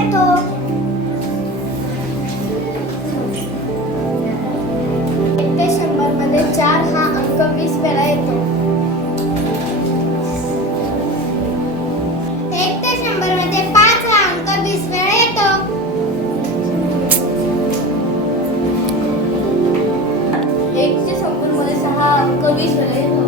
येतो. 1 ते 100 मध्ये 4 हा अंक 20 वेळा येतो. 1 ते 100 मध्ये 5 हा अंक 20 वेळा येतो. 1 ते 100 मध्ये 6 अंक 20 वेळा येतो.